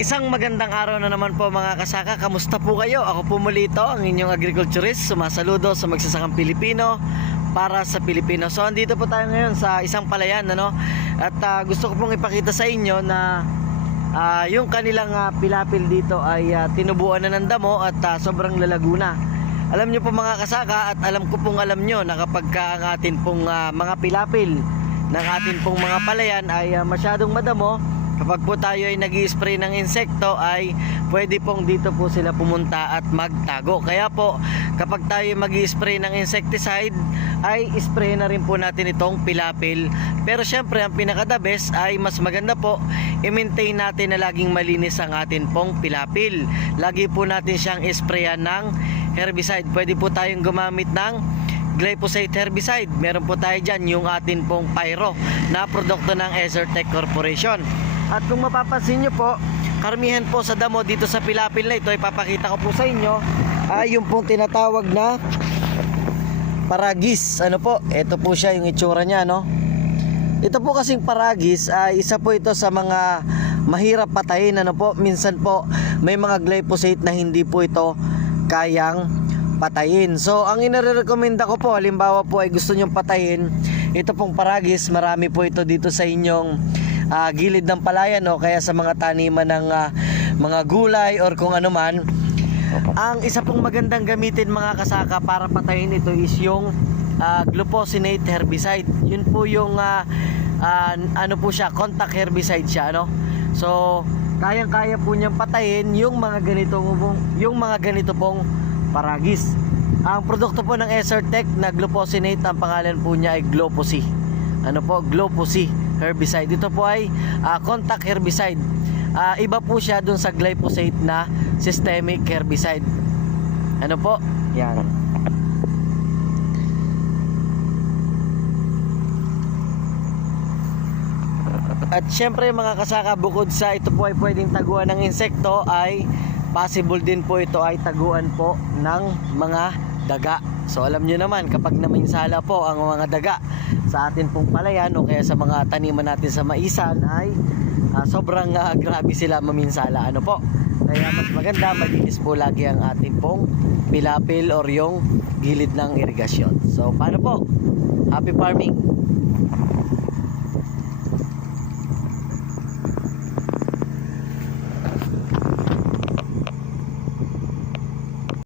Isang magandang araw na naman po mga kasaka. Kamusta po kayo? Ako po muli ito, ang inyong agriculturist. Sumasaludo sa magsasakang Pilipino para sa Pilipino. So andito po tayo ngayon sa isang palayan, ano? At gusto ko pong ipakita sa inyo na yung kanilang pilapil dito ay tinubuan na ng damo at sobrang lalago na. Alam nyo po mga kasaka, at alam ko pong alam nyo na kapag ang atin pong mga pilapil ng atin pong mga palayan ay masyadong madamo, kapag po tayo ay nag-i-spray ng insekto ay pwede pong dito po sila pumunta at magtago. Kaya po kapag tayo mag-i-spray ng insecticide ay spray na rin po natin itong pilapil. Pero syempre ang pinaka-the best ay mas maganda po i-maintain natin na laging malinis ang atin pong pilapil. Lagi po natin siyang sprayan ng herbicide. Pwede po tayong gumamit ng glyphosate herbicide. Meron po tayo dyan yung atin pong Pyro na produkto ng Ezertec Corporation. At kung mapapansin nyo po, karamihan po sa damo dito sa pilapil na ito, ipapakita ko po sa inyo ay yung pong tinatawag na paragis. Ano po, ito po siya yung itsura niya, no? Ito po kasing paragis ay isa po ito sa mga mahirap patayin, ano po. Minsan po may mga glyphosate na hindi po ito kayang patayin. So ang inirekomenda ko po, halimbawa po ay gusto nyong patayin ito pong paragis, marami po ito dito sa inyong gilid ng palayan o kaya sa mga taniman ng mga gulay or kung ano man. Ang isa pong magandang gamitin mga kasaka para patayin ito is yung glufosinate herbicide. Yun po yung ano po siya, contact herbicide siya, no? So kayang-kaya po niyang patayin yung mga ganito pong paragis. Ang produkto po ng Ezertec na glufosinate, ang pangalan po niya ay Glo-Posi. Ano po? Glo-Posi herbicide. Ito po ay contact herbicide. Iba po siya dun sa glyphosate na systemic herbicide. Ano po? Yan. At syempre mga kasaka, bukod sa ito po ay pwedeng taguan ng insekto, ay possible din po ito ay taguan po ng mga daga. So alam nyo naman, kapag naminsala po ang mga daga sa atin pong palayan o kaya sa mga taniman natin sa maisan ay sobrang grabe sila maminsala, ano po. Kaya mas maganda malinis po lagi ang ating pong pilapil or yung gilid ng irigasyon. So paano po? Happy farming!